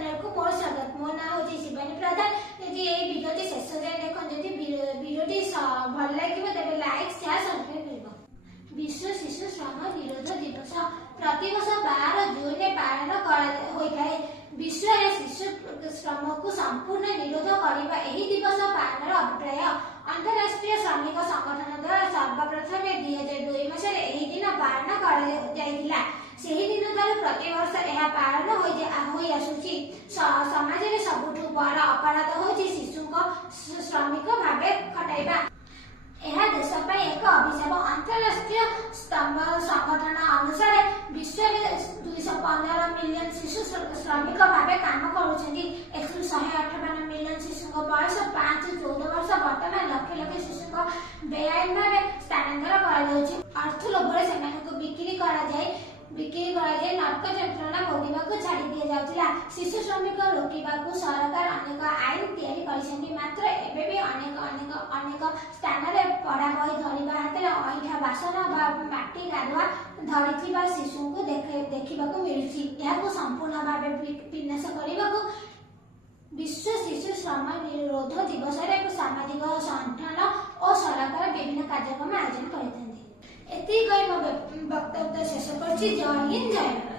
Channel को मोर स्वागत। मो ना होची शिवानी प्रधान। यदि ए वीडियो टी शेष जाय देखो यदि वीडियो टी भल लागिबो तेबे लाइक शेयर सब्सक्राइब करिबो। विश्व शिशु श्रम विरोध दिवस प्रतिवर्ष 12 जून में पालन होइଥାଏ। विश्व रे शिशु श्रम को संपूर्ण निरोध करबा एही दिवस पालन अभिप्राय अंतरराष्ट्रीय श्रमिक संगठन द्वारा सर्वप्रथम 2002 मसरे एही दिन पालन करा जायतिला। ସେହି ଦିନ ଠାରୁ ପ୍ରତିବର୍ଷ ଏହା ପାଳନ ହୋଇ ଆସୁଛି। ସମାଜରେ ସବୁଠୁ ବଡ଼ ଅପରାଧ ହେଉଛି ଶିଶୁଙ୍କ ଶ୍ରମିକ ଭାବେ ଖଟାଇବା। ଏହା ଦେଶ ପାଇଁ ଏକ ଅଭିଶାପ। ଅନ୍ତର୍ରାଷ୍ଟ୍ରୀୟ ସଂଗଠନ ଅନୁସାରେ ବିଶ୍ୱରେ 215 ମିଲିୟନ ଶିଶୁ ଶ୍ରମିକ ଭାବେ କାମ କରୁଛନ୍ତି। ଏଥିରୁ 158 ମିଲିୟନ ଶିଶୁଙ୍କ ବୟସ 5-14 ବର୍ଷ। ବର୍ତ୍ତମାନ ଲକ୍ଷ ଲକ୍ଷ ଶିଶୁଙ୍କ ବେଆଇନ ଭାବେ ସ୍ଥାନାନ୍ତର କରାଯାଉଛି। ଅର୍ଥ ଲୋଭରେ ସେମାନଙ୍କୁ ବିକ୍ରି କରାଯାଇ ନର୍କ ଯନ୍ତ୍ରଣା ଭୋଗିବାକୁ ଛାଡ଼ି ଦିଆଯାଉଥିଲା। ଶିଶୁ ଶ୍ରମିକ ରୋକିବାକୁ ସରକାର ଅନେକ ଆଇନ ତିଆରି କରିଛନ୍ତି। ମାତ୍ର ଏବେ ବି ଅନେକ ସ୍ଥାନରେ ପଢ଼ା ବହି ଧରିବା ହାତରେ ଅଇଁଠା ବାସନ ବା ମାଟି ଗାଧୁଆ ଧରିଥିବା ଶିଶୁଙ୍କୁ ଦେଖିବାକୁ ମିଳୁଛି। ଏହାକୁ ସମ୍ପୂର୍ଣ୍ଣ ଭାବେ ବିନାଶ କରିବାକୁ ବିଶ୍ୱ ଶିଶୁ ଶ୍ରମ ନିରୋଧ ଦିବସରେ ସାମାଜିକ ସଂଗଠନ ଓ ସରକାର ବିଭିନ୍ନ କାର୍ଯ୍ୟକ୍ରମ ଆୟୋଜନ କରିଥାନ୍ତି। ଏତିକି କହି ମୋ ବକ୍ତବ୍ୟ ଶେଷ କରୁଛି। ଜୟ ହିନ୍ଦ, ଜୟ ଭାରତ।